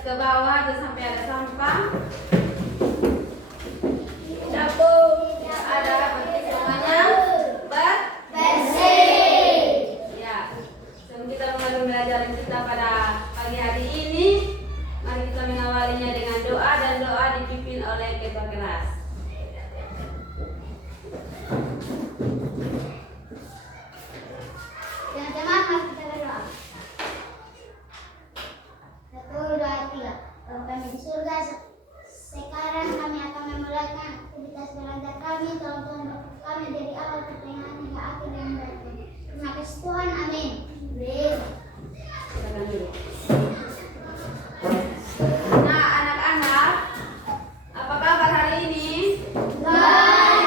ke bawah tuh sampai ada sampah. Dapur ada bersih semuanya, bersih. Ya, sebelum kita mulai pembelajaran kita pada pagi hari ini, mari kita mengawalinya dengan doa, dan doa dipimpin oleh ketua kelas. Teman-teman, mari kita berdoa. 1, 2, 3. Bapa kami di surga, sekarang kami akan memulakan aktivitas belajar kami. Tolong Tuhan berkati kami dari awal pertengahan hingga akhir yang baik. Terima kasih Tuhan, amin. Silakan dulu. Nah, anak-anak, apa kabar hari ini? Saya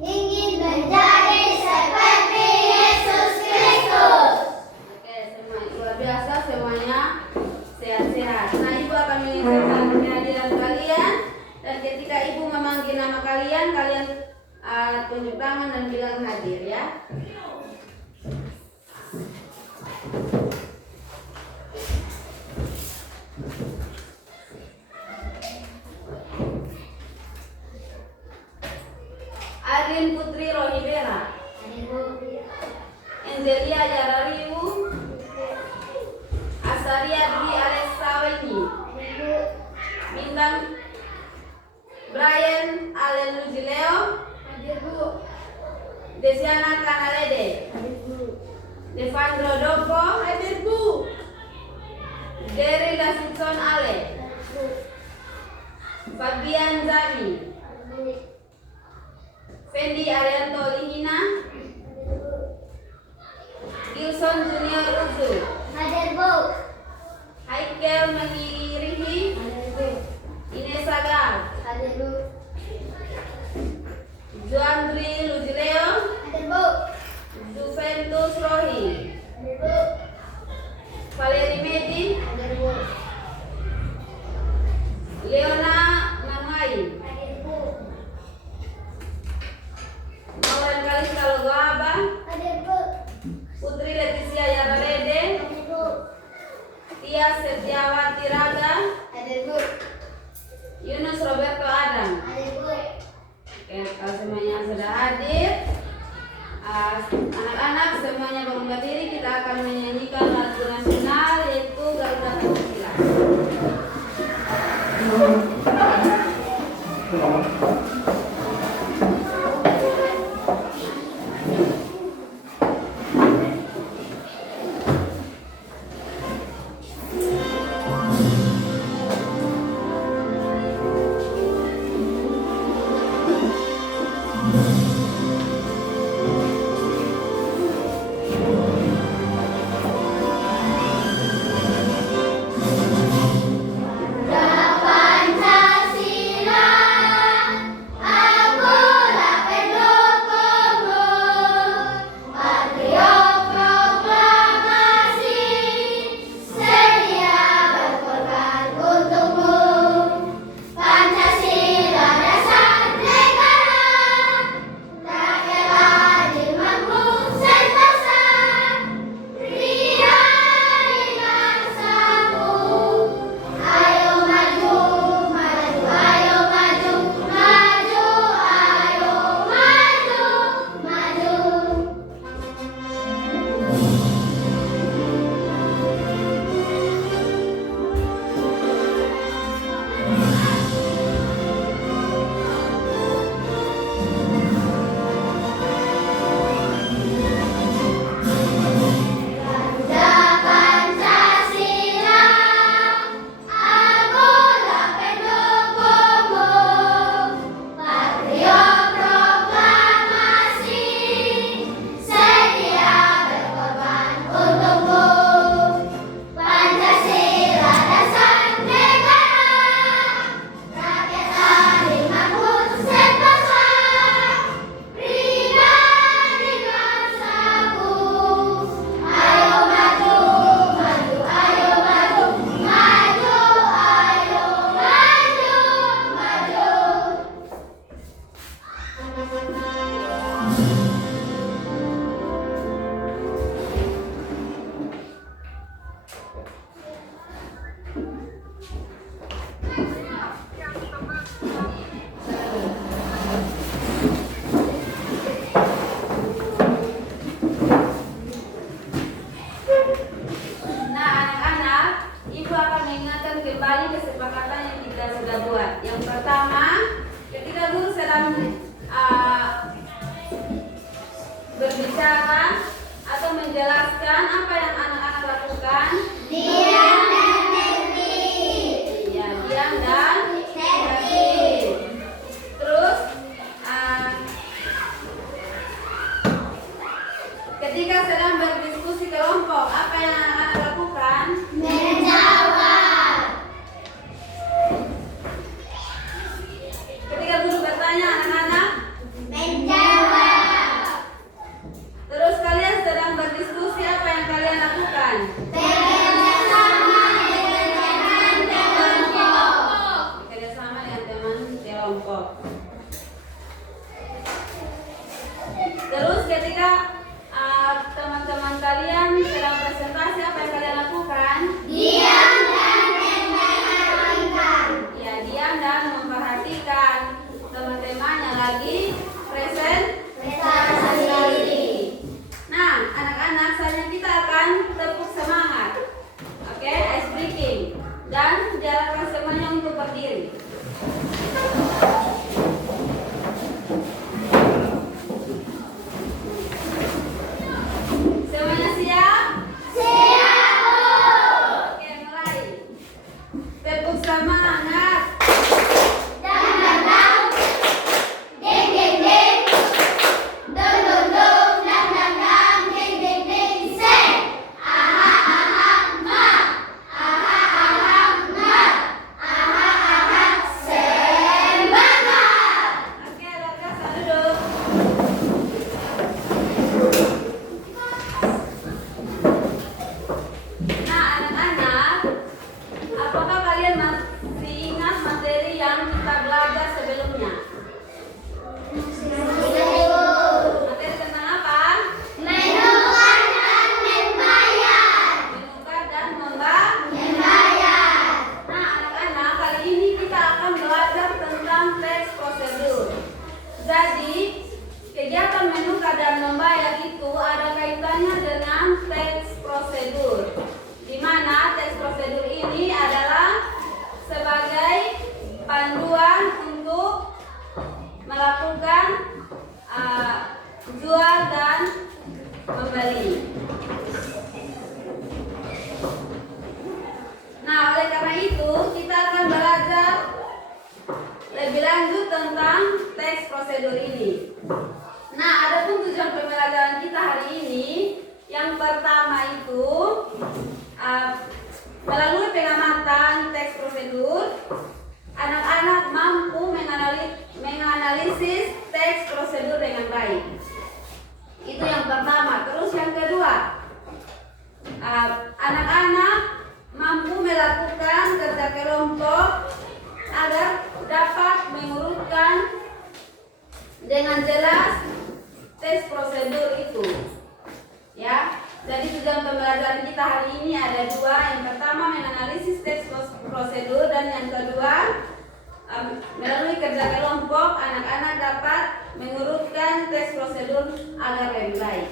ingin menjadi seperti Yesus Kristus. Oke, semua luar biasa, semuanya sehat-sehat. Nah, Ibu akan mengizinkan kehadiran kalian, dan ketika Ibu memanggil nama kalian, kalian tunjuk tangan dan bilang hadir ya. Arin Putri Rohibera, Enzelia Yarariu, Asaria Dwi Alessa Weni, Bintang Brian Allen Lujileo, Desiana Kanalede, Devandro Doko, Derry Davidson Ale, Fabian Zami, Fendi Arianto Lihina, Gilson Junior Uzu, Haikel Mengirihi, Ines Agal, Juandri Lujileo, Juventus Rohi, Valeri Medi, Leona Manuai, Mauran Kalis Kalogoaba, Putri Leticia Yaralede, Tia Setiawati Raga, Yunus Roberto Adam. Oke, kalau semuanya sudah hadir, anak-anak semuanya bangun berdiri, kita akan menyanyikan lagu nasional yaitu Garuda Pancasila. berbicara atau menjelaskan apa yang anak-anak lakukan? Diam dan tertib. Ya, diam dan tertib. Terus ketika sedang berdiskusi kelompok, apa yang anak-anak lakukan? Menjawab. Ketika guru bertanya, anak-anak Menjawab. terus kalian sedang berdiskusi, apa yang kalian lakukan? Bekerjasama dengan teman kelompok. Kerjasama dengan teman kelompok. Terus ketika teman-teman kalian sedang presentasi, apa yang kalian lakukan? Diam dan memperhatikan. Ya, diam dan memperhatikan teman-teman yang lagi presentasi. Nah, anak-anak, saatnya kita akan tepuk semangat. Oke, ice breaking. Dan diarahkan semuanya untuk berdiri. Semuanya siap? Siap. Oke, mulai. Tepuk semangat. Dang dang dang. Ding ding ding. Dung dung dung. Dang dang dang. Ding ding ding. Say. Aha aha ma. Aha aha ma. Aha aha semangat. Oke, Larga, duduk. Nah, anak-anak, apakah kalian masih ingat materi yang kita belajar sebelumnya? Materi tentang apa? Menukar dan membayar. Menukar dan membayar. Membayar. Nah, anak-anak, kali ini kita akan belajar tentang teks prosedur. Jadi, kegiatan menukar dan membayar itu ada kaitannya dengan teks prosedur. Di mana teks prosedur ini adalah sebagai panduan untuk melakukan jual dan membeli. Nah, oleh karena itu kita akan belajar lebih lanjut tentang teks prosedur ini. Nah, adapun tujuan pembelajaran kita hari ini, yang pertama itu melalui pengamatan teks prosedur, anak-anak mampu menganalisis teks prosedur dengan baik. Itu yang pertama. Terus yang kedua, anak-anak mampu melakukan kerja kelompok agar dapat mengurutkan dengan jelas teks prosedur itu. Ya, jadi tujuan pembelajaran kita hari ini ada dua. Yang pertama menganalisis teks prosedur, dan yang kedua melalui kerja kelompok anak-anak dapat mengurutkan teks prosedur agar lebih baik.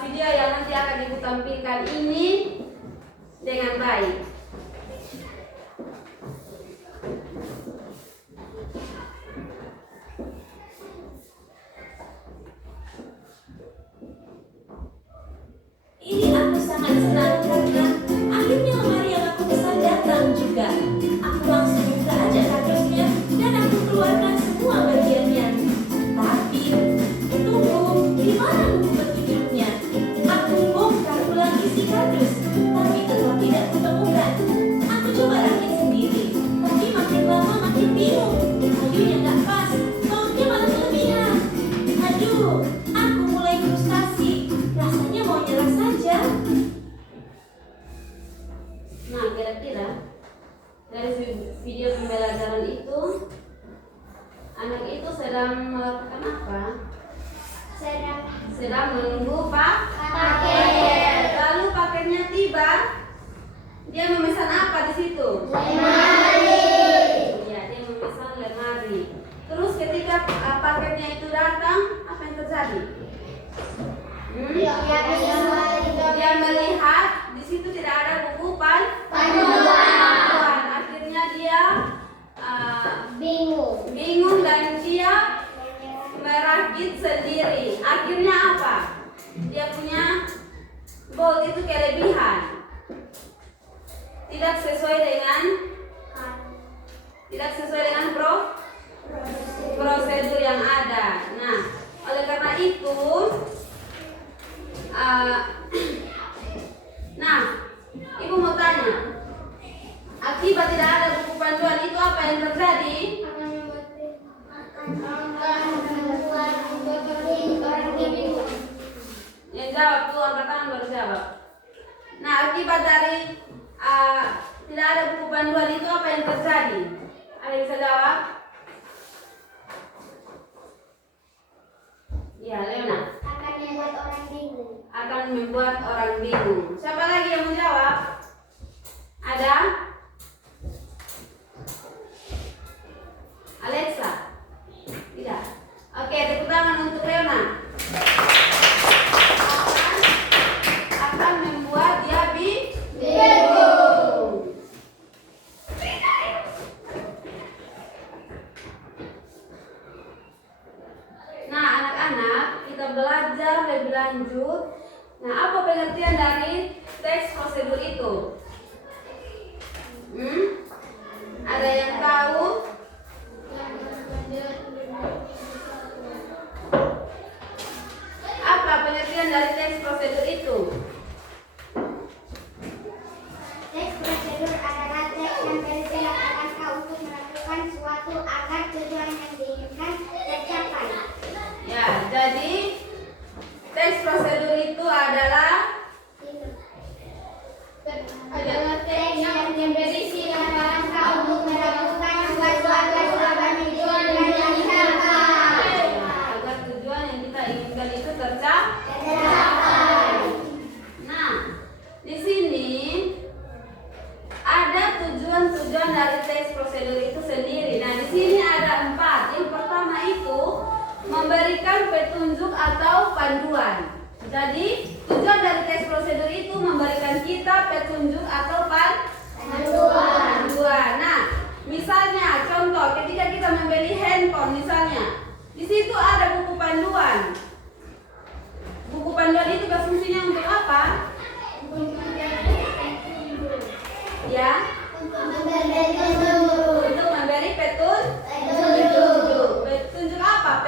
video yang nanti akan ibu tampilkan ini dengan baik. Ini aku sangat senang karena akhirnya lemari yang aku pesan datang juga. Aku langsung buka aja kardusnya dan aku keluarkan semua bagiannya. Tapi, tunggu, di mana buku petunjuknya? Aku bongkar ulang isi kardus, tapi tetap tidak kutemukan. Aku coba rakit sendiri, tapi makin lama makin bingung. Kayunya nggak pas, bautnya malah kelebihan. Aduh, aku mulai frustasi. Rasanya mau nyerah saja. Nah, kira-kira dari video pembelajaran itu anak itu sedang melakukan apa? Sedang menunggu paket. Lalu paketnya tiba, dia memesan apa di situ? Lemari. Ya, dia memesan lemari. Terus ketika paketnya itu datang, apa yang terjadi? Dia melihat di situ tidak ada buku panduan. Akhirnya dia bingung dan dia merakit sendiri. Akhirnya apa? Dia punya bolt itu kelebihan. Tidak sesuai dengan prosedur yang ada. Nah, oleh karena itu nah, ibu mau tanya, akibat tidak ada buku panduan itu apa yang terjadi? Yang jawab tuh angkat tangan baru jawab. Nah, akibat dari tidak ada buku panduan itu apa yang terjadi? Ada yang bisa jawab? Ya, Leona. Akan membuat orang bingung. Siapa lagi yang menjawab? Ada? Alexa? Tidak. Oke, tepuk tangan untuk Leona. Akan membuat dia bingung. Nah, anak-anak, kita belajar lebih lanjut. Nah, apa pengertian dari teks prosedur itu? Ada yang tahu? Apa pengertian dari teks prosedur itu? Teks prosedur adalah teks yang berisikan kau untuk melakukan suatu agar tujuan yang diinginkan tercapai. Ya, jadi teks prosedur itu adalah teks yang berisikan kau untuk melakukan suatu agar tujuan yang diinginkan agar tujuan yang kita inginkan itu tercapai. Nah, di sini ada tujuan-tujuan dari teks prosedur itu sendiri. Nah, di sini ada 4. Yang pertama itu memberikan petunjuk atau panduan. Jadi, tujuan dari teks prosedur itu memberikan kita petunjuk atau panduan. Nah, misalnya contoh ketika kita membeli handphone misalnya, di situ ada buku panduan. Buku panduan itu berfungsinya untuk apa? Ya, untuk memberi petunjuk. Petunjuk apa?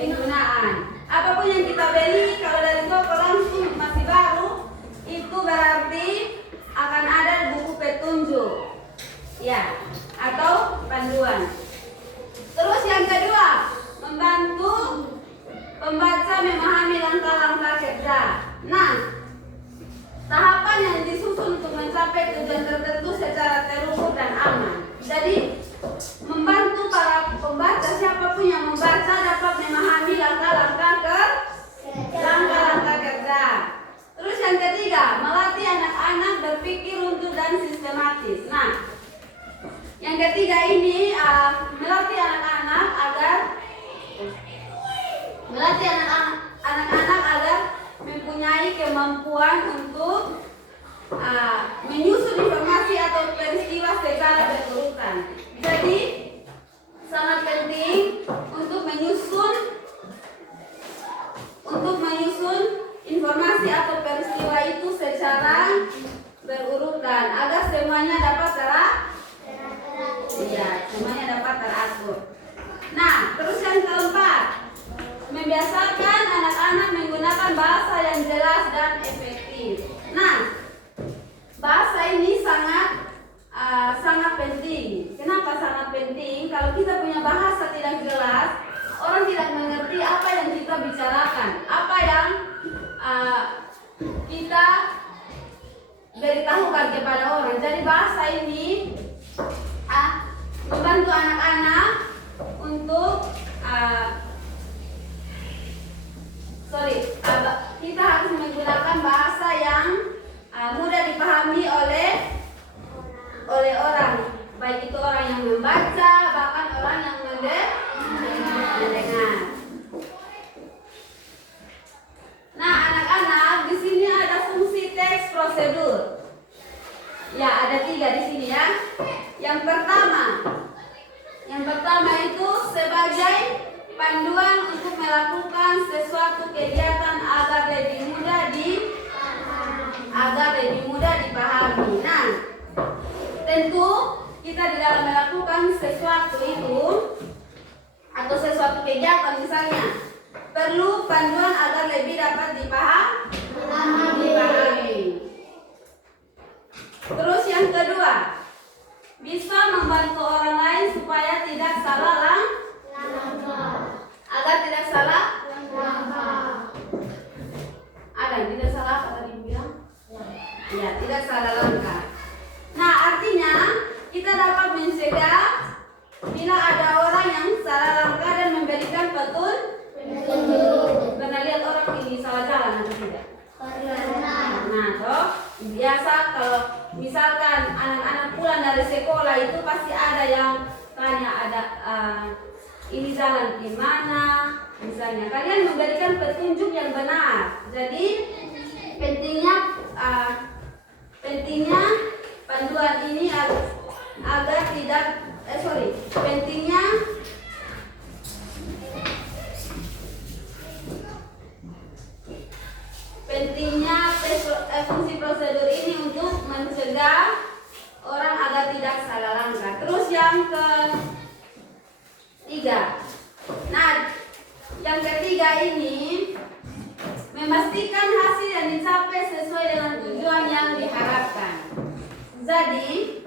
Penggunaan. Apapun yang kita beli kalau dari toko langsung masih baru, itu berarti akan ada buku petunjuk. Ya, atau panduan. Terus yang kedua, membantu pembaca memahami langkah-langkah kerja. Nah, tahapan yang disusun untuk mencapai tujuan tertentu secara terukur dan aman. Jadi, membantu para pembaca, siapapun yang membaca dapat memahami langkah-langkah kerja. Terus yang ketiga, melatih anak-anak berpikir runtuh dan sistematis. Nah, yang ketiga ini melatih anak-anak agar Melatih anak-anak agar mempunyai kemampuan untuk menyusun informasi atau peristiwa secara berurutan. Jadi sangat penting untuk menyusun informasi atau peristiwa itu secara berurutan agar semuanya dapat semuanya dapat teratur. Nah, terus yang keempat, membiasakan anak-anak menggunakan bahasa yang jelas dan efektif. Nah, bahasa ini sangat penting. Kenapa sangat penting? Kalau kita punya bahasa tidak jelas, orang tidak mengerti apa yang kita bicarakan, apa yang kita beritahukan kepada orang. Jadi bahasa ini membantu anak-anak untuk kita harus menggunakan bahasa yang mudah dipahami oleh orang, baik itu orang yang membaca, bahkan orang yang mendengar. Nah, anak-anak, di sini ada fungsi teks prosedur. Ya, ada 3 di sini ya. Yang pertama itu sebagai panduan untuk melakukan sesuatu kegiatan agar lebih mudah dipahami. Nah, tentu kita di dalam melakukan sesuatu itu atau sesuatu kegiatan misalnya perlu panduan agar lebih dapat dipahami. Terus yang kedua, bisa membantu orang lain supaya tidak salah langkah. Agar tidak salah langkah. Ada tidak salah apa tadi bilang? Ya, tidak salah langkah. Nah, artinya kita dapat mencegah bila ada orang yang salah langkah dan memberikan petunjuk. Pernah lihat orang ini salah jalan atau tidak? Nah, toh biasa kalau misalkan anak-anak pulang dari sekolah itu pasti ada yang tanya ini jalan di mana? Misalnya kalian memberikan petunjuk yang benar. Jadi pentingnya panduan ini agar tidak pentingnya fungsi prosedur ini untuk mencegah orang agar tidak salah langkah. Terus yang ketiga. Nah, yang ketiga ini memastikan hasil yang dicapai sesuai dengan tujuan yang diharapkan. Jadi,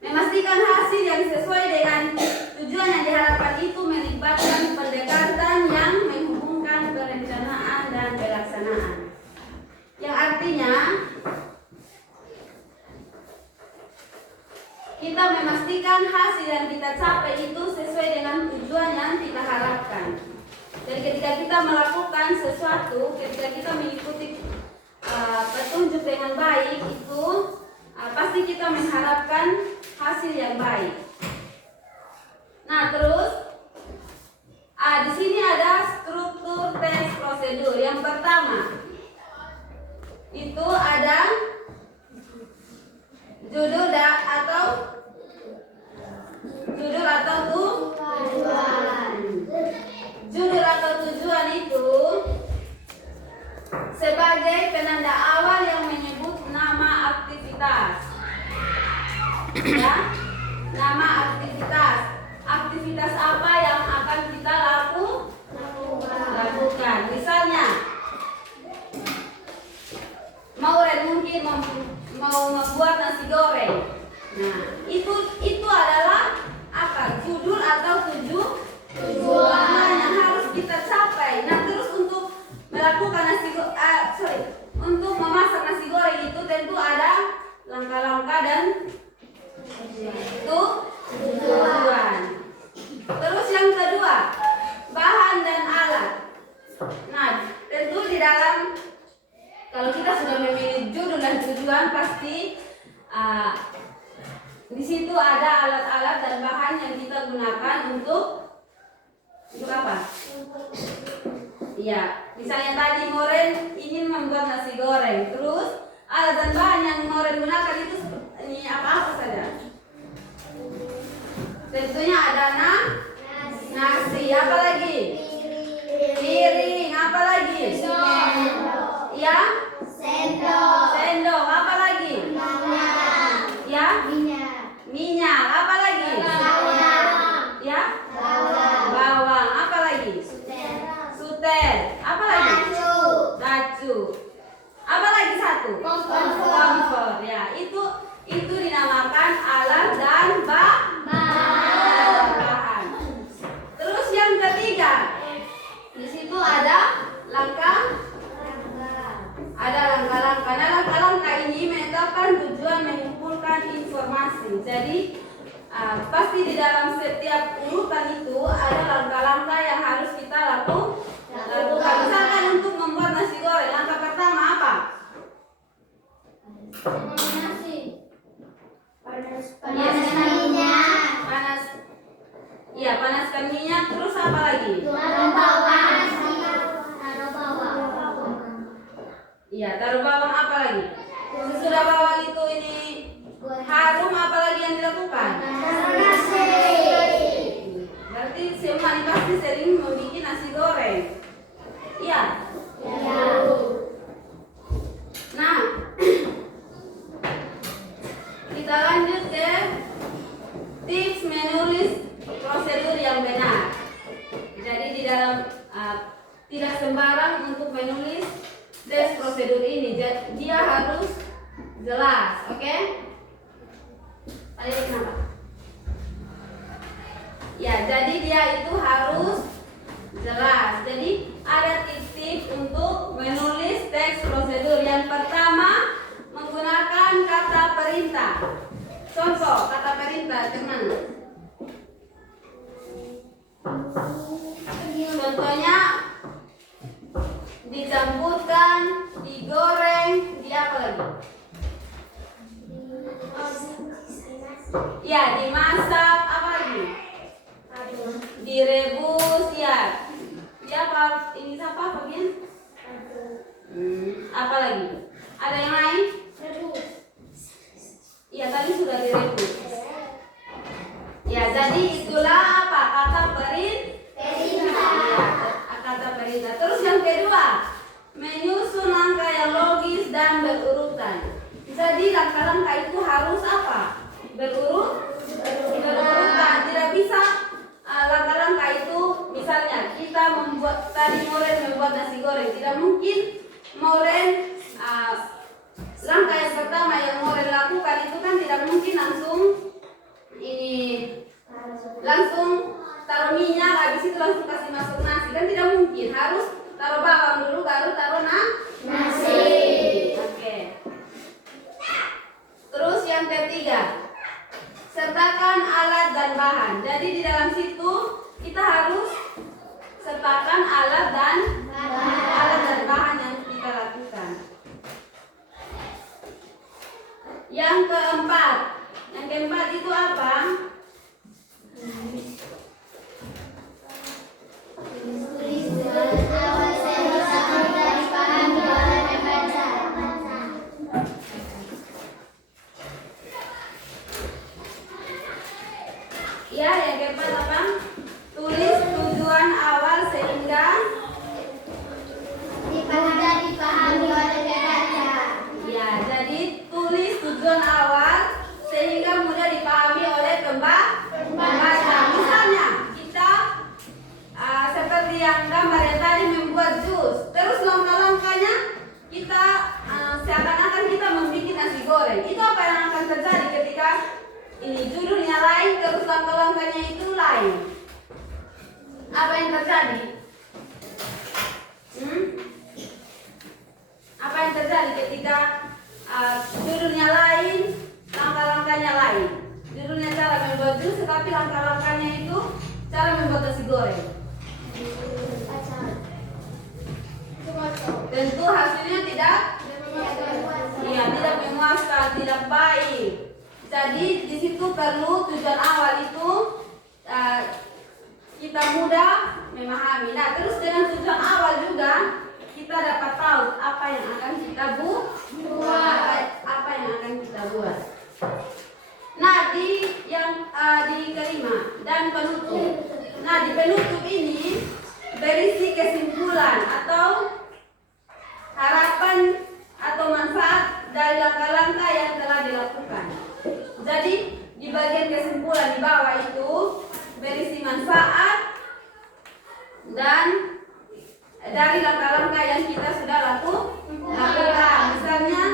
memastikan hasil yang sesuai dengan tujuan yang diharapkan itu melibatkan pendekatan yang menghubungkan perencanaan dan pelaksanaan. Yang artinya kita memastikan hasil yang kita capai itu sesuai dengan tujuan yang kita harapkan. Jadi ketika kita melakukan sesuatu, ketika kita mengikuti petunjuk dengan baik itu pasti kita mengharapkan hasil yang baik. Nah, terus di sini ada struktur tes prosedur. Yang pertama itu ada judul atau tujuan. Judul atau tujuan itu sebagai penanda awal yang menyebut nama aktivitas. Ya, nama aktivitas. Aktivitas apa yang akan kita lakukan. Misalnya, mungkin mau membuat nasi goreng. Nah, itu adalah apa? Judul atau tujuan yang harus kita capai. Nah, terus untuk melakukan untuk memasak nasi goreng itu tentu ada langkah-langkah dan tujuan. Terus yang kedua, bahan dan alat. Nah, tentu di dalam kalau kita sudah memilih judul dan tujuan pasti di situ ada alat-alat dan bahan yang kita gunakan untuk apa? Iya, misalnya tadi Moren ingin membuat nasi goreng, terus alat dan bahan yang Moren gunakan itu ini apa saja? Tentunya ada nasi, apa lagi? Piring, apa lagi? Ya? Sendok, apa lagi? Ya? Minyak, apa lagi? Ya? Bawang, apa lagi? Suter, apa lagi? Dacu. Apa lagi satu? Kompor. Ya, itu dinamakan alat dan bahan. Terus yang ketiga, di situ ada langkah-langkah. Nah, langkah-langkah ini menetapkan tujuan mengumpulkan informasi. Jadi pasti di dalam setiap urutan itu ada langkah-langkah yang harus kita lakukan. Misalkan untuk membuat nasi goreng, langkah pertama apa? Panaskan minyak. Terus apa lagi? Taruh bawang, apa lagi? Sesudah bawang itu ini harum, apa lagi yang dilakukan? Berarti semua ini pasti sering membuat nasi goreng. Iya. Nah, kita lanjut ke tips menulis prosedur yang benar. Jadi di dalam tidak sembarang untuk menulis tes prosedur ini, dia harus jelas, oke? Tadi kenapa? Ya, jadi dia itu harus jelas. Jadi ada tips-tips untuk menulis teks prosedur. Yang pertama, menggunakan kata perintah. Contoh kata perintah, teman. Contohnya dicampurkan, digoreng, di apa lagi? Ya, dimasak, apa lagi? Direbus, ya. Dia apa? Ini apa bagian? Apa lagi? Ada yang lain? Iya, tadi sudah direbus. Ya, jadi itulah apa? Kata perintah. Kata perintah. Terus yang kedua, menyusun langkah yang logis dan berurutan. Jadi langkah-langkah itu harus apa? Berurutan. Tidak bisa langkah-langkah itu, misalnya kita tadi Moren membuat nasi goreng, tidak mungkin Moren langkah yang pertama yang Moren lakukan itu kan tidak mungkin langsung taruh minyak, habis itu langsung kasih masuk nasi, kan tidak mungkin. Harus taruh bawang dulu baru taruh nasi. Oke. Terus yang ketiga, sertakan alat dan bahan. Jadi di dalam situ kita harus sertakan alat dan bahan yang kita lakukan. Yang keempat itu apa? Ya, yang keempat apa? Tulis tujuan awal sehingga mudah dipahami oleh pembaca. Ya, jadi tulis tujuan awal sehingga mudah dipahami oleh pembaca. Misalnya kita seperti yang gambar yang tadi membuat jus. Terus langkah-langkahnya kita seakan-akan kita membuat nasi goreng. Itu apa yang akan terjadi ketika ini judulnya lain, terus langkah-langkahnya itu lain. Apa yang terjadi? Apa yang terjadi ketika judulnya lain, langkah-langkahnya lain? Judulnya cara membuat jus, tetapi langkah-langkahnya itu cara membuat nasi goreng. Tentu hasilnya tidak memuaskan, tidak baik. Jadi di situ perlu tujuan awal itu kita mudah memahami. Nah, terus dengan tujuan awal juga berisi kesimpulan atau harapan atau manfaat dari langkah-langkah yang telah dilakukan. Jadi di bagian kesimpulan di bawah itu berisi manfaat dan dari langkah-langkah yang kita sudah lakukan. Misalnya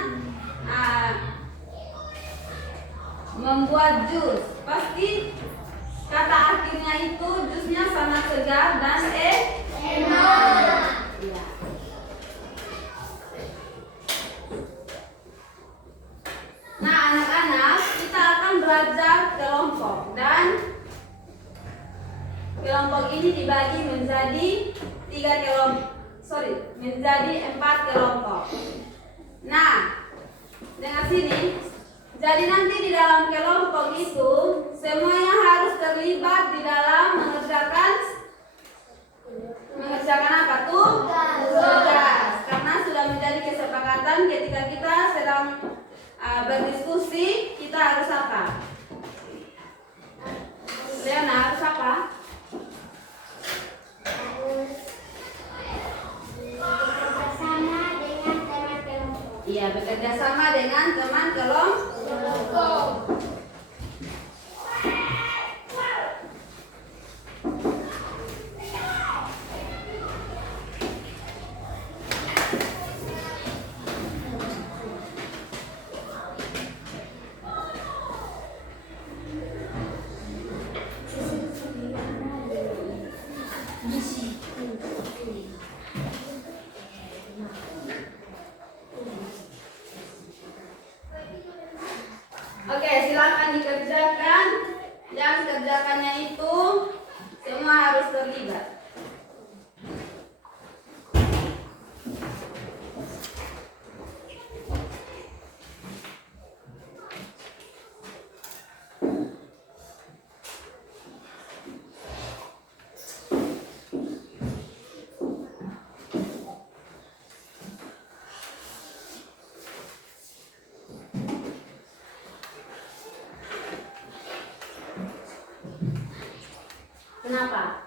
membuat jus, pasti kata akhirnya itu jusnya sangat segar dan enak. Ya. Nah, anak-anak, kita akan belajar kelompok dan kelompok ini dibagi menjadi 4 kelompok. Nah, dengar sini. Jadi nanti di dalam kelompok itu semuanya harus terlibat di dalam mengerjakan apa tuh? Tugas. Karena sudah menjadi kesepakatan ketika kita sedang berdiskusi, kita harus apa? Leona harus apa? Iya, bekerja sama dengan teman kelompok. Oke, silakan dikerjakan. Yang kerjakannya itu semua harus terlibat. Kenapa?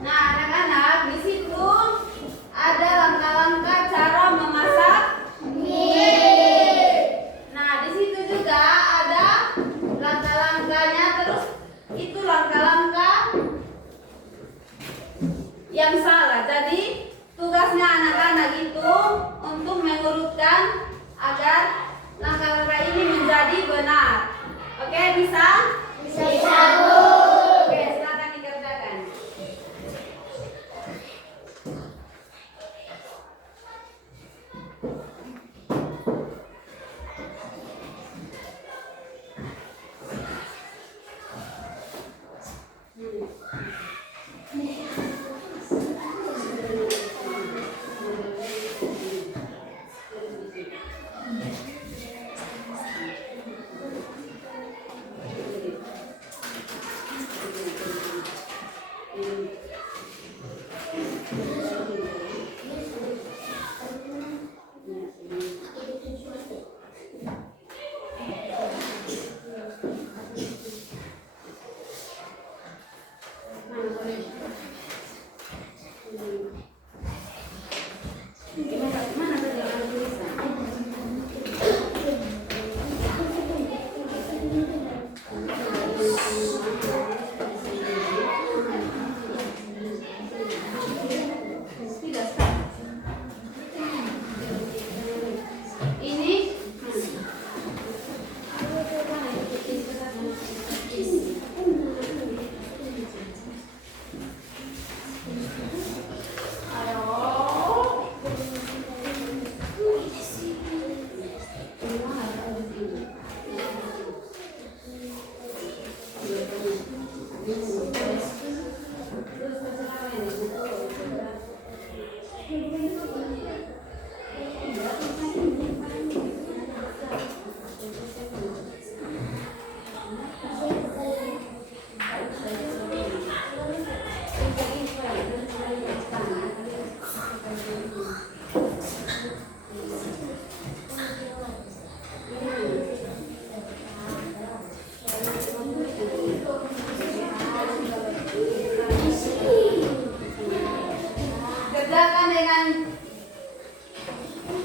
Nah, anak-anak, di situ ada langkah-langkah cara memasak mie. Nah, di situ juga ada langkah-langkahnya, terus itu langkah-langkah yang salah. Jadi tugasnya anak-anak itu untuk mengurutkan agar langkah-langkah ini menjadi benar. Oke, bisa? Bisa, Bu. Oke, silakan dikerjakan.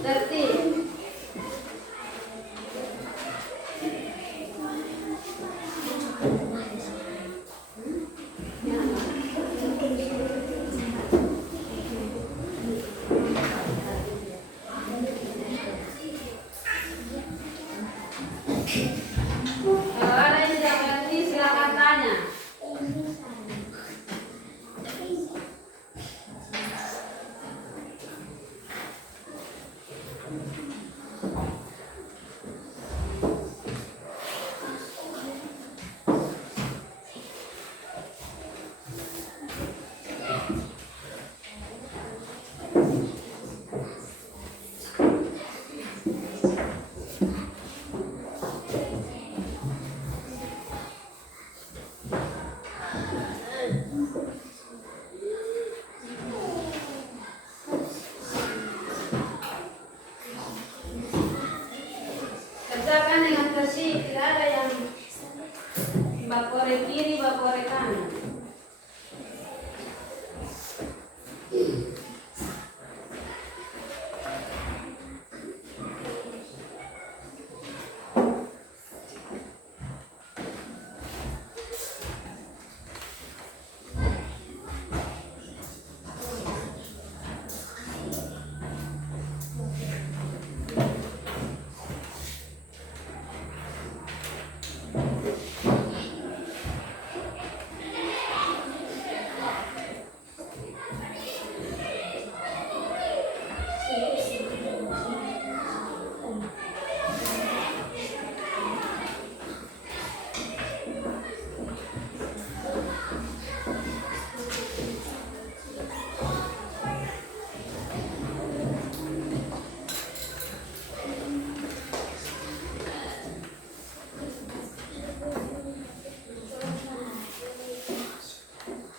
Tertib. Kalau ada yang tidak mengerti silakan tanya. Kerjakan dengan bersih, tidak ada yang bakore kiri, bakore kanan.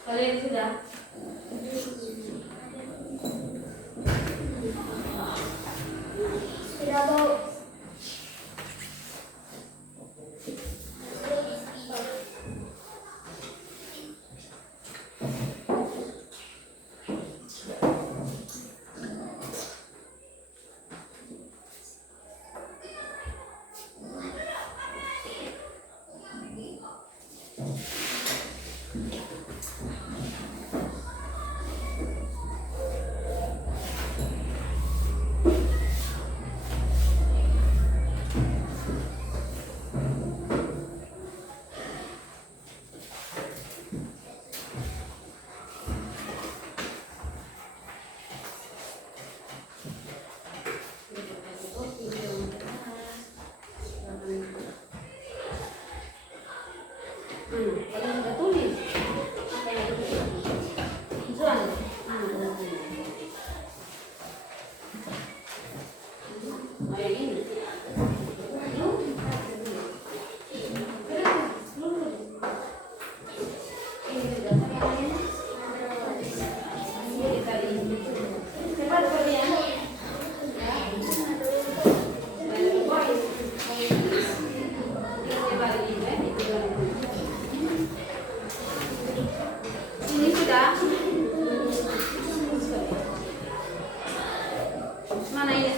Kalian sudah? Sudah bau. Kalau sudah tulis, apa yang ditulis? Tujuan. Oh, yang ini. Ini sudah. Mana ini?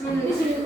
Di sini.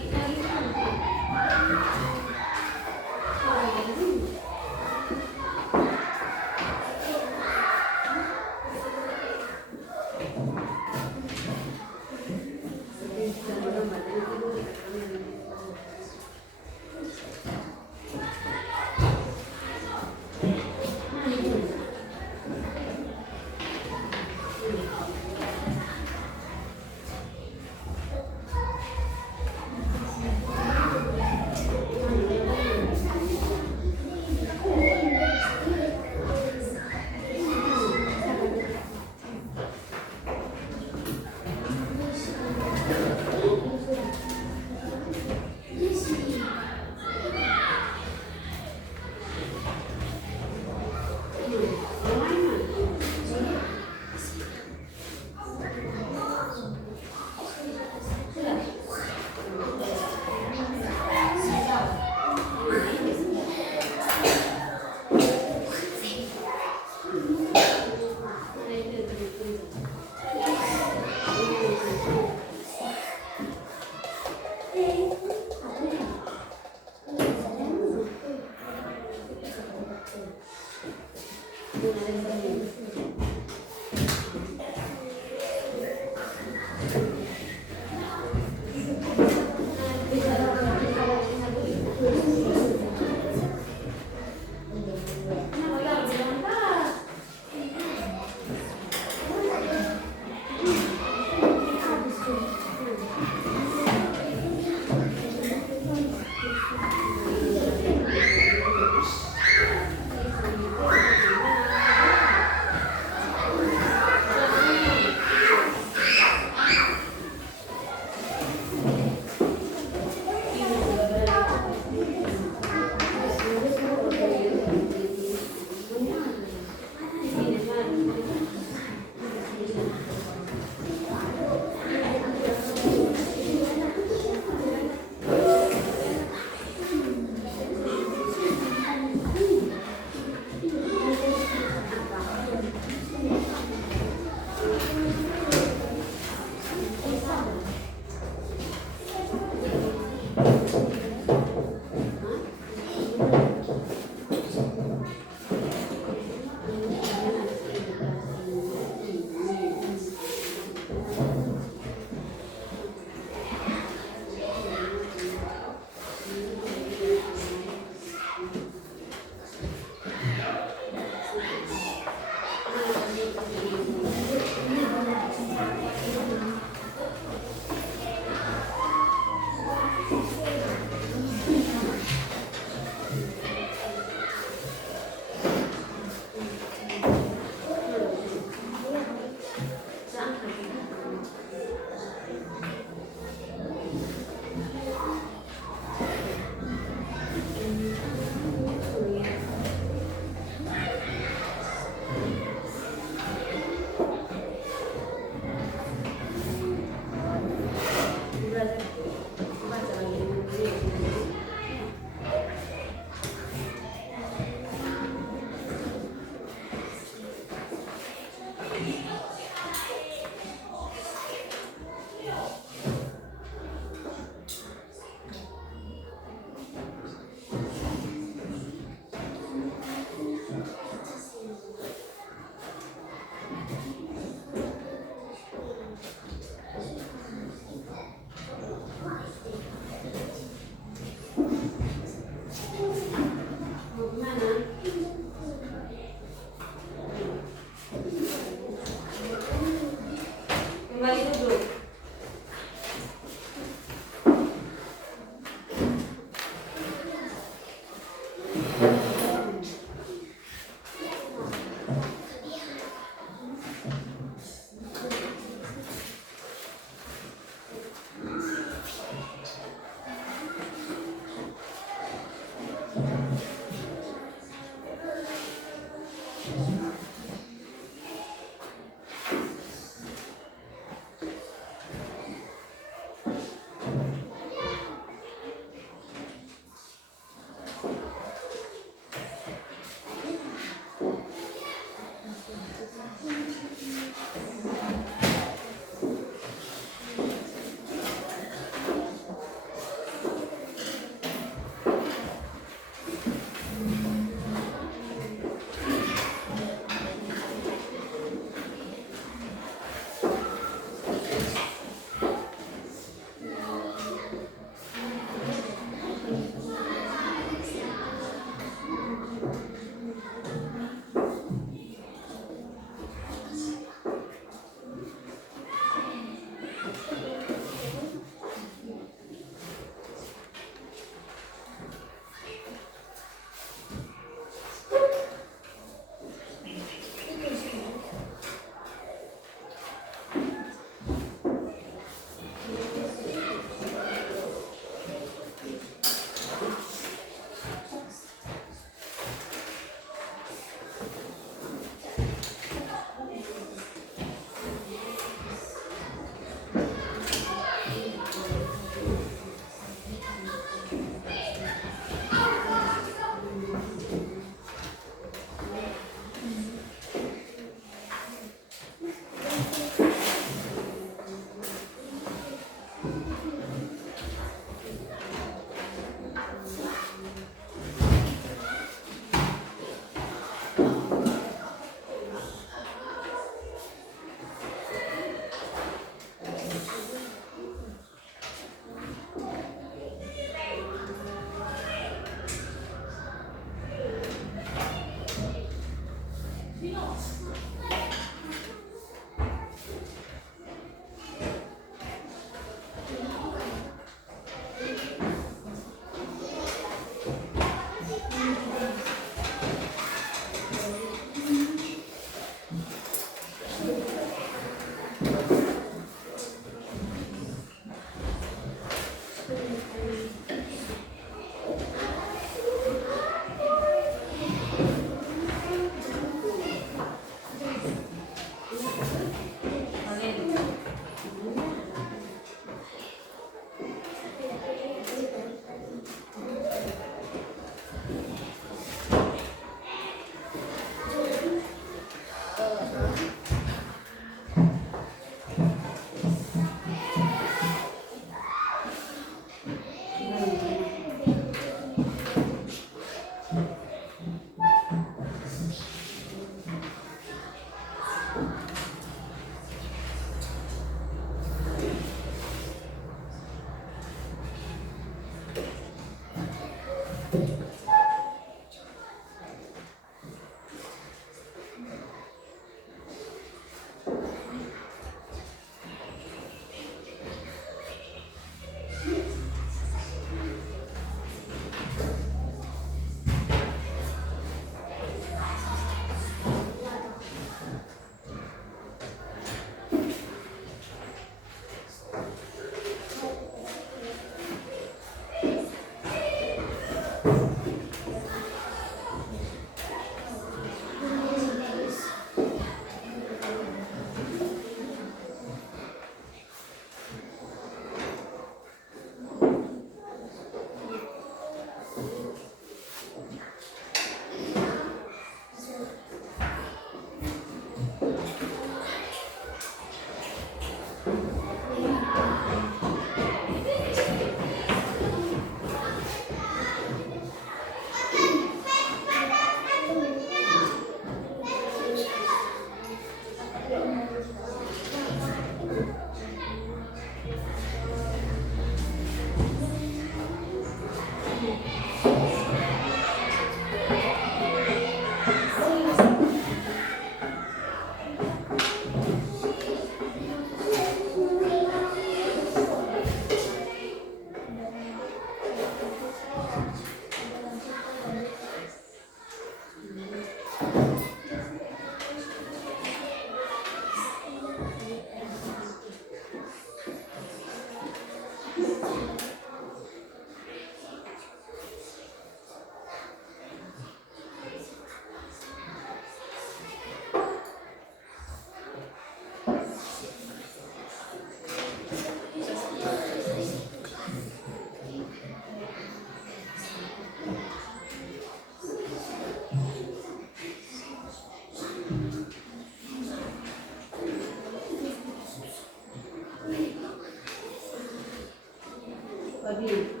Babi.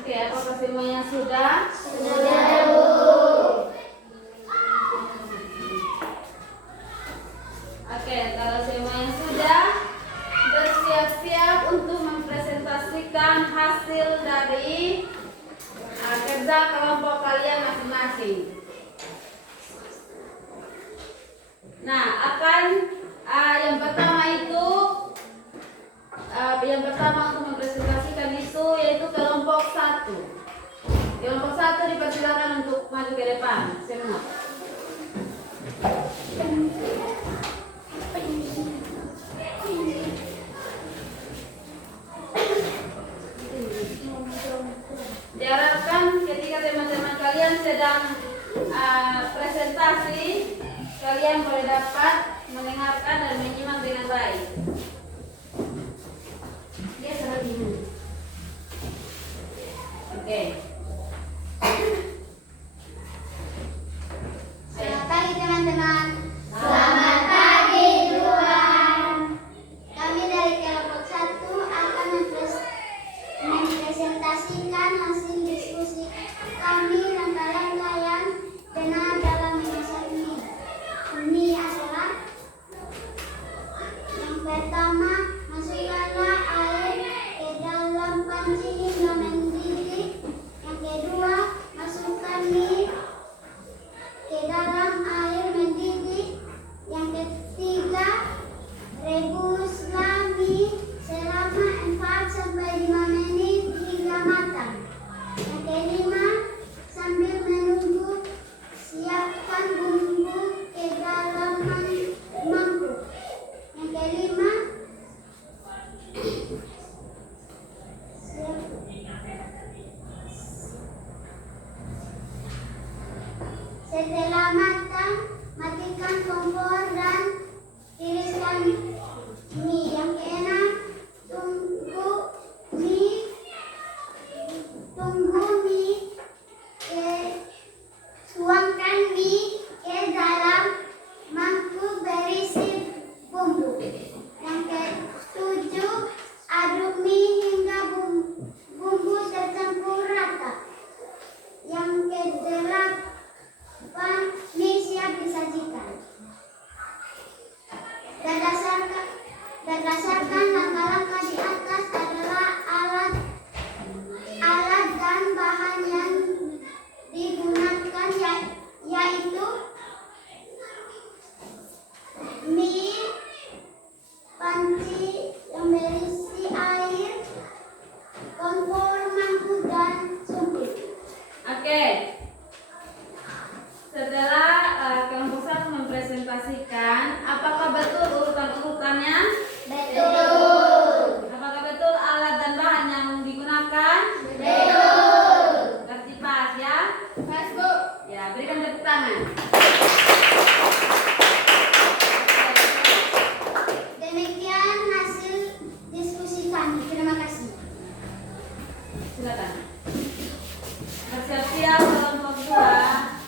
Oke, apakah semuanya sudah? Sudah, Bu. Oke, kalau semuanya sudah, bersiap-siap untuk mempresentasikan hasil dari kerja kelompok kalian masing-masing. Nah, akan yang pertama itu untuk mempresentasikan itu yaitu kelompok 1. Kelompok 1 dipersilakan untuk maju ke depan semua. Diharapkan ketika teman-teman kalian sedang presentasi, kalian boleh dapat mendengarkan dan menyimak dengan baik. Dia salah bingung. Oke. Selamat pagi, teman-teman. Selamat pagi, Tuhan. Kami dari kelompok 1 akan mempresentasikan hasil diskusi kami dan kalian benar dalam menyelesaikan ini. Ini adalah yang pertama, masukkanlah air ke dalam panci hingga mendidih. Setelah matang, matikan kompor dan tiriskan mie. Yang keenam, tuangkan mie ke dalam mangkuk berisi bumbu. Yang ketujuh, aduk mie hingga bumbu tercampur rata. Yang kedelapan, mie siap disajikan. Berdasarkan langkah-langkah di atas adalah alat dan bahan yang digunakan, yaitu mie, panci yang berisi air, kompor, mangkuk, dan sumpit. Oke. Setelah kelompok 1 mempresentasikan, apakah betul urutan-urutannya? Betul. Apakah betul alat dan bahan yang digunakan? Betul. Kasih pas ya. Pas, Bu. Ya, berikan tepuk tangan. Demikian hasil diskusi kami. Terima kasih. Silakan. Bersiap-siap kelompok 2.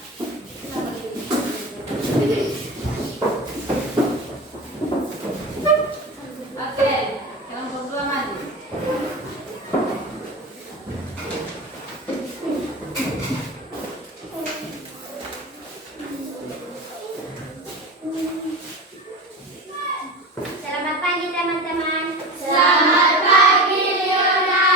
Oke, kelompok 2 maju. Selamat pagi, teman-teman. Selamat pagi, Leona.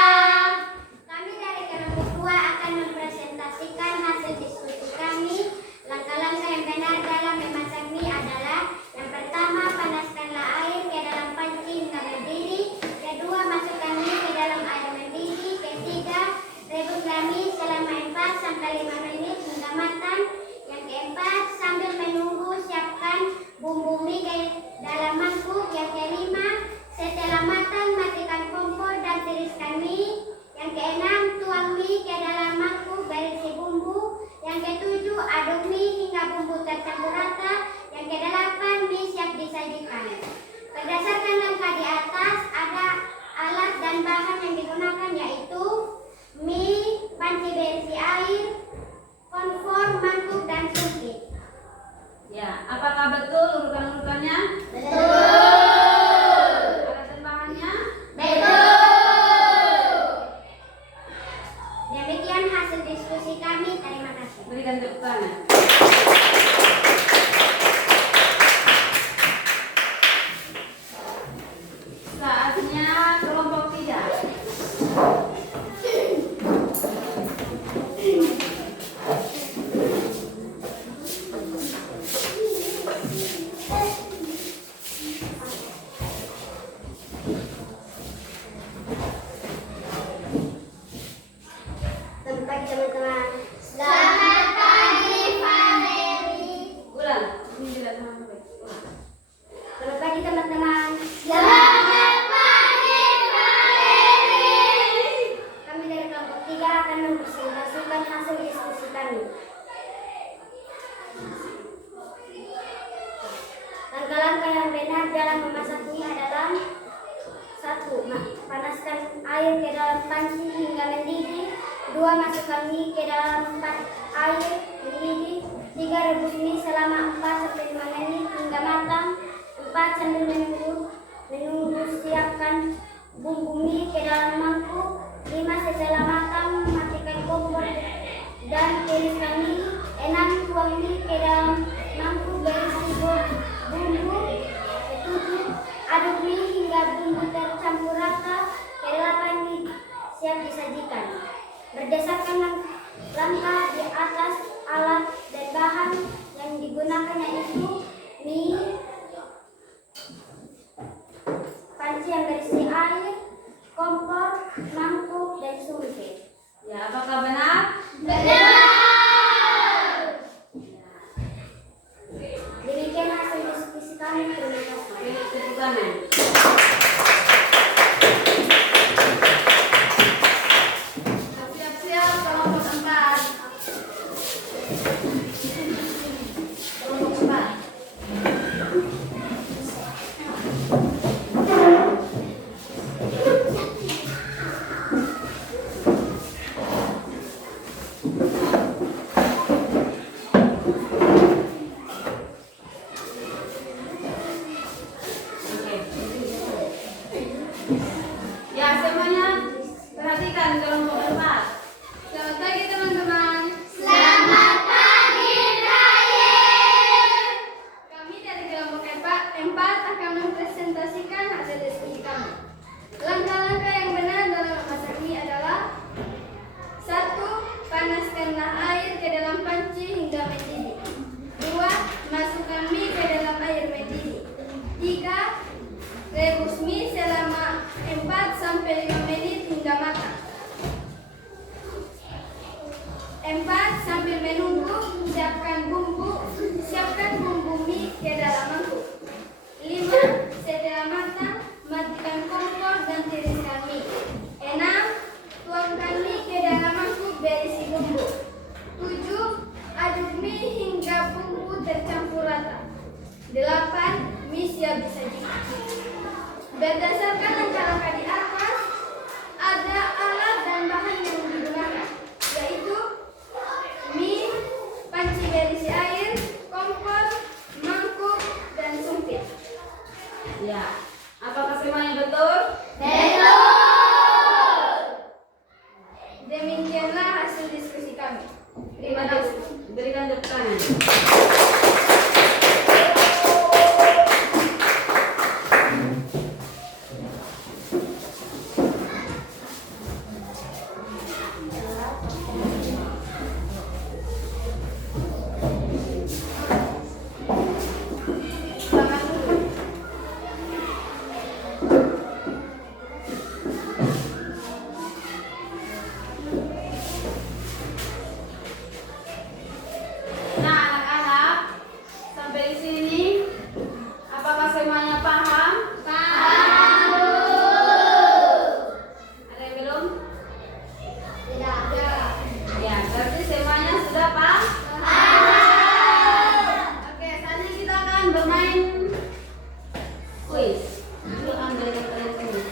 Kami dari kelompok 2 akan mempresentasikan hasil diskusi kami. Langkah-langkah yang benar dalam memasak mie adalah: yang pertama, panaskanlah air ke dalam panci hingga mendidih. Kedua, masukkan mie ke dalam air mendidih. Ketiga, rebuslah mie selama 4 sampai 5 menit hingga matang. Yang keempat, sambil menunggu siapkan bumbu mie ke dalam mangkuk. Yang kelima, setelah matang matikan kompor dan tiriskan mie. Yang keenam, tuang mie ke dalam mangkuk berisi bumbu. Yang ketujuh, aduk mie hingga bumbu tercampur rata. Yang kedelapan, mie siap disajikan. Berdasarkan langkah di atas, ada alat dan bahan yang digunakan, yaitu mie, panci berisi air, kompor, mangkuk, dan sumpit. Ya, apakah betul urutan-urutannya? Betul. Alat dan bahannya? Betul. Demikian hasil diskusi kami. Terima kasih. Berikan tepuk tangan. Saatnya kelompok 3. Selamat pagi, teman-teman. Selamat pagi, Valeri. Ulang. Ini tidak sampai. Ulang. Selamat pagi, teman-teman. Selamat pagi, Valeri. Kami dari kelompok 3 akan mempresentasikan hasil diskusi kami. Langkah-langkah yang benar dalam memasak mie adalah: 1. Panaskan air ke dalam panci hingga mendidih. 2. Masukkan mie ke dalam air mendidih. 3. Rebus mie selama 4-5 menit hingga matang. 4. Sambil menunggu siapkan bumbu mie ke dalam mangkuk. 5. Setelah matang, matikan kompor dan tiriskan mie. 6. Tuang mie ke dalam mangkuk berisi bumbu. 7. Aduk mie hingga bumbu tercampur rata. 8. Mie siap disajikan. Berdasarkan langkah di atas, alat dan bahan yang digunakan, yaitu mie, panci yang berisi air, kompor, mangkuk, dan sumpit. Ya, apakah benar? Benar. Demikian hasil diskusi kami. Terima kasih. Beri tepuk tangan. Siap-siap kelompok 4. Kelompok 4. Ya, semuanya perhatikan kelompok 4. Selamat pagi teman-teman. Selamat pagi, Ryan. Kami dari kelompok 4 akan mempresentasikan hasil diskusi kami. Langkah-langkah yang benar dalam memasak mie adalah: 1. Panaskanlah air ke dalam panci hingga mendidih. 2. Masukkan mie ke dalam air mendidih. 3. Rebus mie selama 4-5 menit hingga matang. 4. Sambil menunggu, siapkan bumbu mie ke dalam mangkuk. 5. Setelah matang, matikan kompor dan tiriskan mie. 6. Tuangkan mie ke dalam mangkuk berisi bumbu. 7. Aduk mie hingga bumbu tercampur rata. 8. Mie siap disajikan. Berdasarkan langkah-langkah di atas, ada alat dan bahan yang digunakan, yaitu mie, panci berisi air, kompor, mangkuk, dan sumpit. Ya, apakah semuanya betul? Betul. Demikianlah hasil diskusi kami. Terima kasih. Berikan tepuk tangan. Makan dulu. Nah, anak-anak, sampai di sini apakah semuanya paham? Paham. Ada yang belum? Tidak. Ya, berarti semuanya sudah paham? Paham. Oke, saatnya kita akan bermain kuis. Dulu ambil kalian dulu.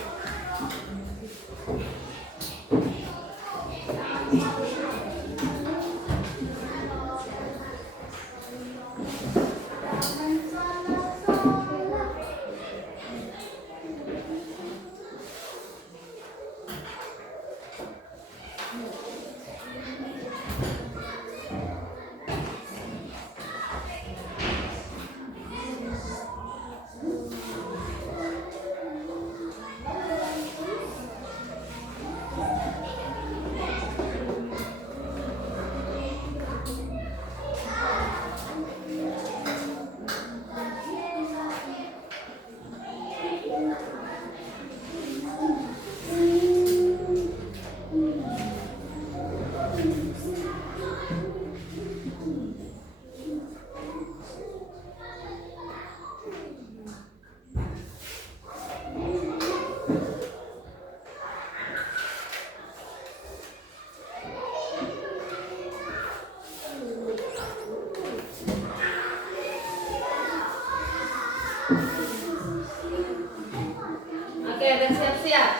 Oke, bersiap-siap.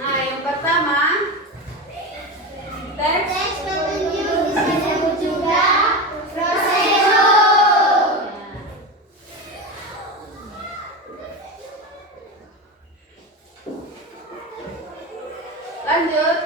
Nah, yang pertama, teks. Teks petunjuk bisa disebut juga prosedur. Lanjut.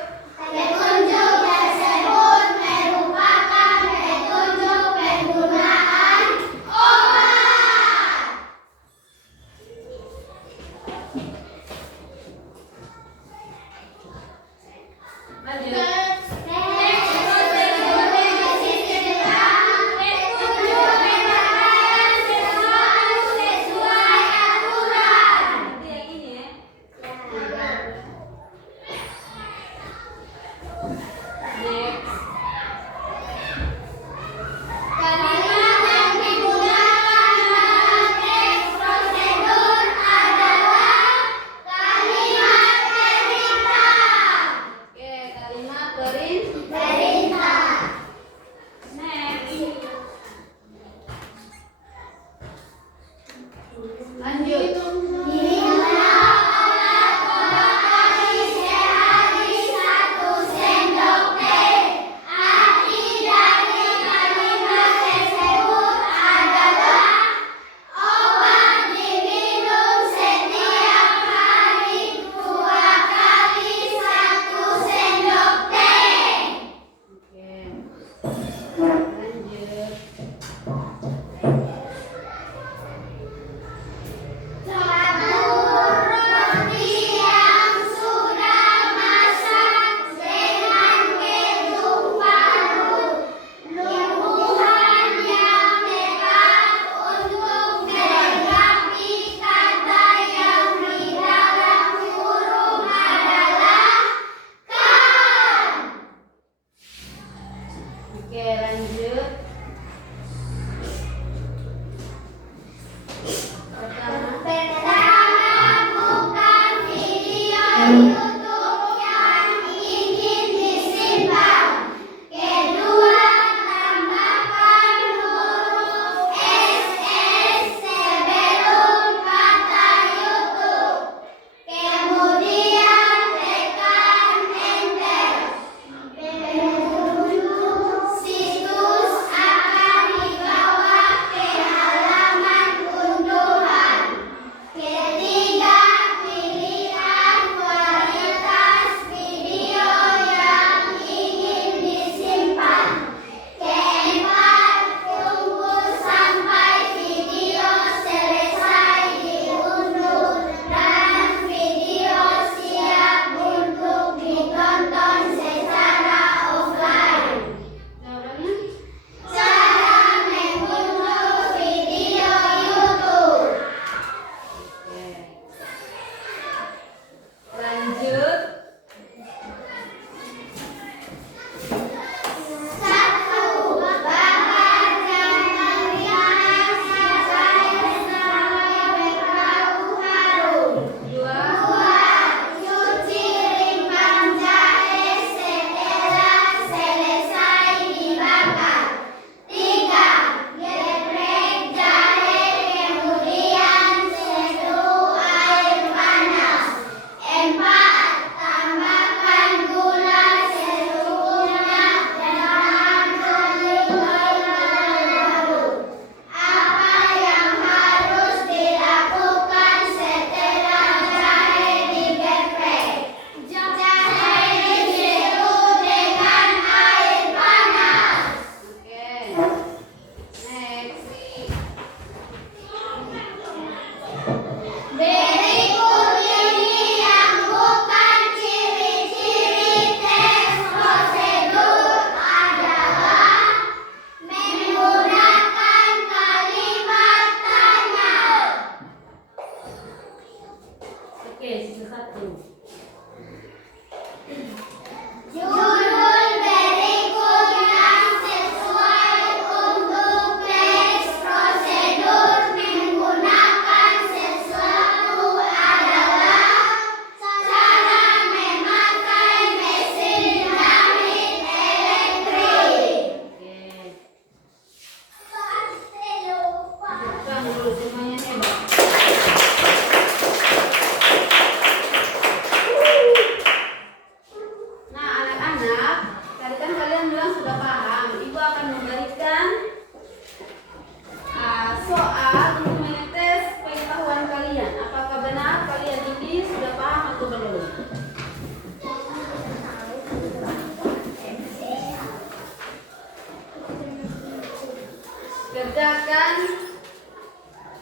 Kerjakan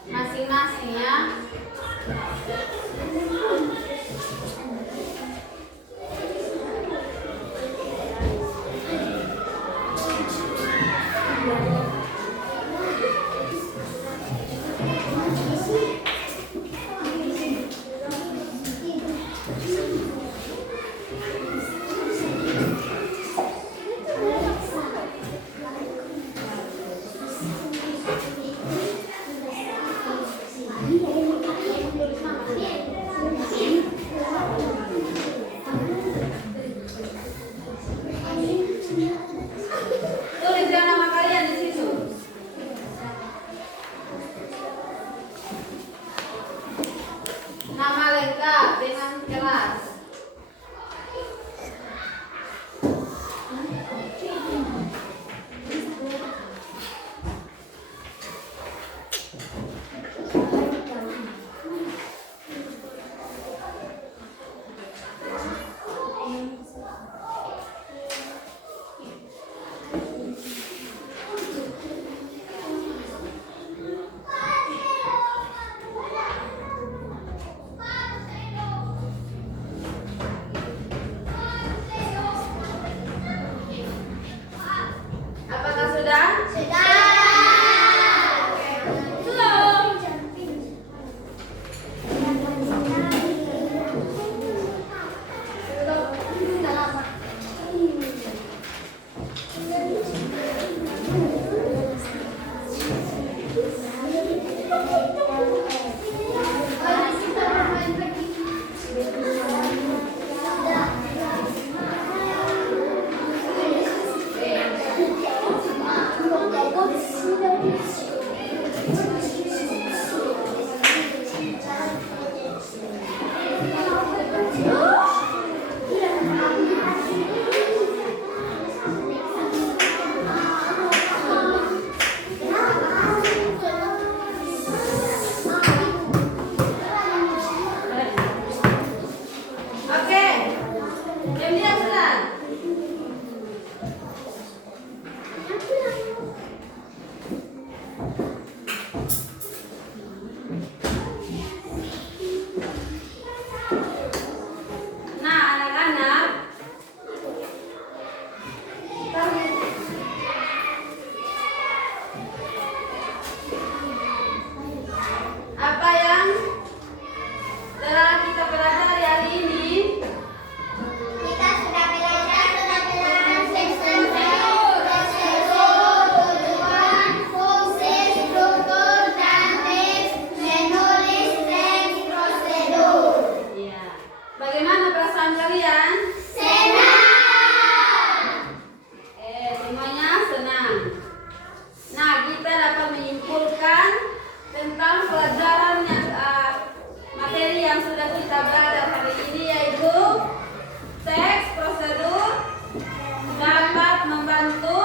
masing-masing ya. Tuliskan nama kalian di situ. Nama lengkap dengan kelas. Apakah sudah? Oke. Diam-diam sudah. Nah, anak-anak, apa yang telah kita pelajari hari ini? Kita sudah belajar tentang sistem prosedur, tujuan, fungsi, struktur, dan teks, menulis teks prosedur. Ya. Bagaimana perasaan kalian? Senang. Semuanya senang. Nah, kita dapat menyimpulkan tentang pelajaran yang materi yang sudah kita belajar hari ini, yaitu teks prosedur dapat membantu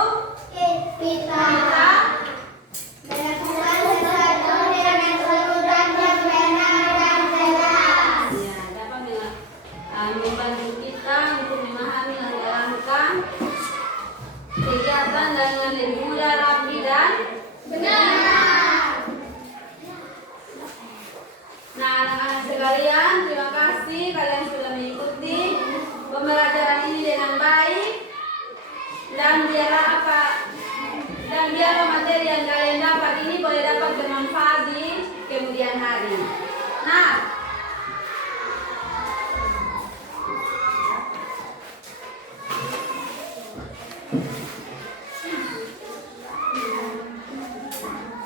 Kita melakukan sesuatu dengan aturan yang benar dan jelas. ya, dapat membantu kita untuk memahami dan menjalankan kegiatan dengan lebih mudah, rapi, dan Benar. Nah, anak-anak sekalian, terima kasih kalian sudah mengikuti pembelajaran ini dengan baik, dan biarlah materi yang kalian dapat ini boleh dapat bermanfaat di kemudian hari. Nah,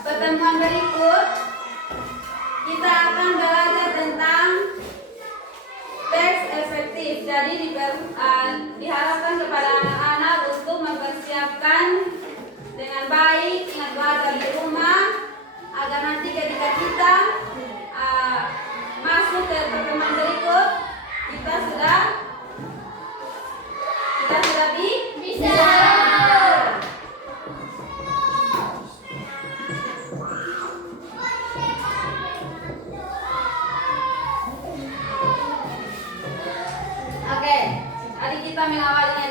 pertemuan berikut kita akan belajar tentang teks efektif. Jadi diharapkan kepada anak-anak untuk mempersiapkan dengan baik, ingat belajar di rumah, agar nanti ketika kita masuk ke pertemuan berikut kita sudah bisa. Oke, adik kita mengawalinya